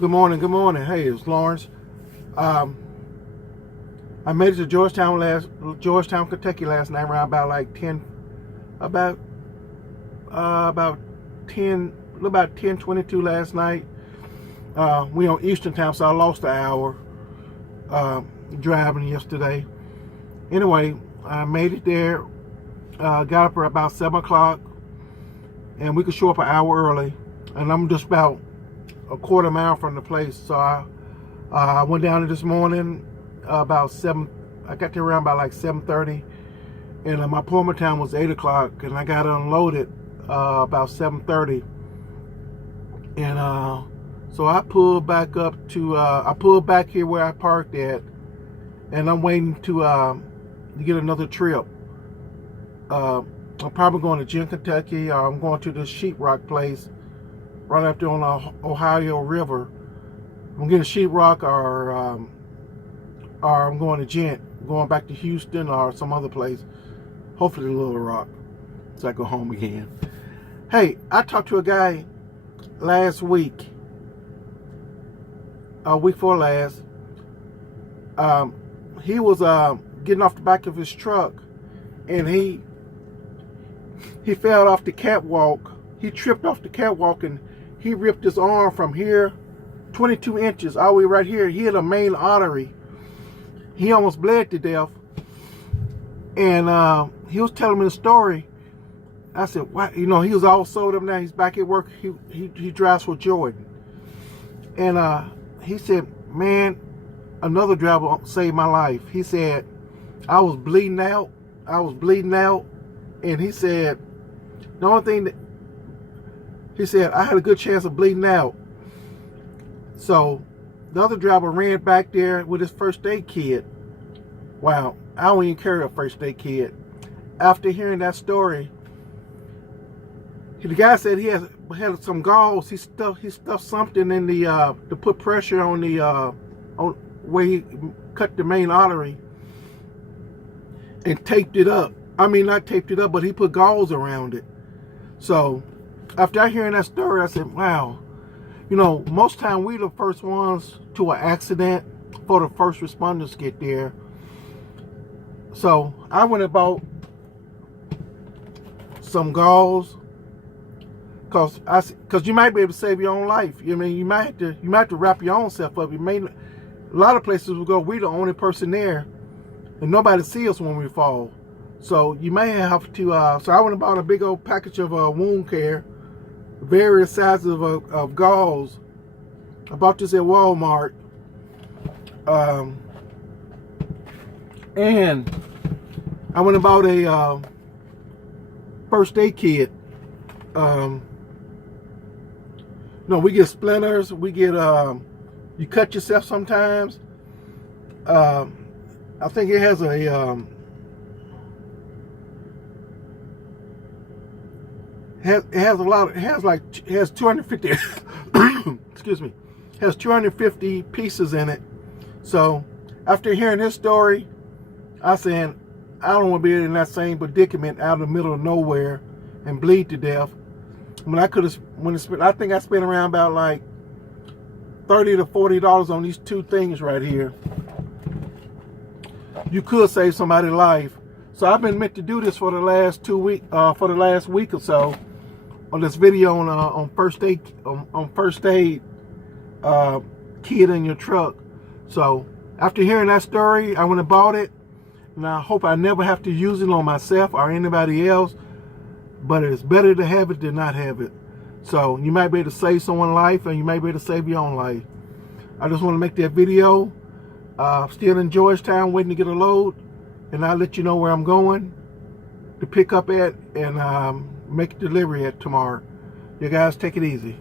Good morning, good morning. Hey, it's Lawrence. Um, I made it to Georgetown, Kentucky last night around about like 10, about, about 10, about 10:22 last night. We on Eastern time, so I lost an hour driving yesterday. Anyway, I made it there, got up at about 7 o'clock, and we could show up an hour early. And I'm just about a quarter mile from the place, so I went down there this morning about 7. I got there around about like 7:30, and my appointment time was 8 o'clock, and I got unloaded about 7:30, and so I pulled back up to I pulled back here where I parked at, and I'm waiting to get another trip. I'm probably going to Gin, Kentucky, or I'm going to the Sheetrock place right up there on the Ohio River. I'm getting Sheetrock, or I'm going to Gent, going back to Houston or some other place. Hopefully Little Rock, so I go home again. Hey, I talked to a guy last week, week before last. He was getting off the back of his truck, and he fell off the catwalk. He tripped off the catwalk, and he ripped his arm from here 22 inches all the way right here. He hit a main artery. He almost bled to death. And he was telling me the story. I said, "What?" You know, he was all sold up now. He's back at work. He drives for Jordan. And he said, "Man, another driver saved my life." He said, I was bleeding out. And he said, the only thing that, he said, I had a good chance of bleeding out. So the other driver ran back there with his first aid kit. Wow, I don't even carry a first aid kit. After hearing that story, the guy said he had some gauze. He stuffed something in the to put pressure on the on where he cut the main artery, and taped it up. I mean, not taped it up, but he put gauze around it. So after hearing that story, I said, wow. You know, most time we the first ones to an accident before the first responders get there. So I went and bought some gauze, cause you might be able to save your own life. I mean, you might have to wrap your own self up. A lot of places we go, we the only person there, and nobody sees us when we fall. So you may have to. So I went and bought a big old package of wound care, various sizes of gauze. I bought this at Walmart, and I went and bought a first aid kit. No, we get splinters. We get you cut yourself sometimes. I think it has a it has 250 excuse me, has 250 pieces in it. So after hearing his story, I said, I don't want to be in that same predicament out in the middle of nowhere and bleed to death. I think I spent around about like $30 to $40 on these two things right here. You could save somebody's life. So I've been meant to do this for the last 2 weeks, for the last week or so, on this video on first aid kit in your truck. So after hearing that story, I went and bought it, and I hope I never have to use it on myself or anybody else. But it's better to have it than not have it. So you might be able to save someone's life, and you might be able to save your own life. I just want to make that video. Still in Georgetown, waiting to get a load, and I'll let you know where I'm going to pick up at and make a delivery at tomorrow. You guys take it easy.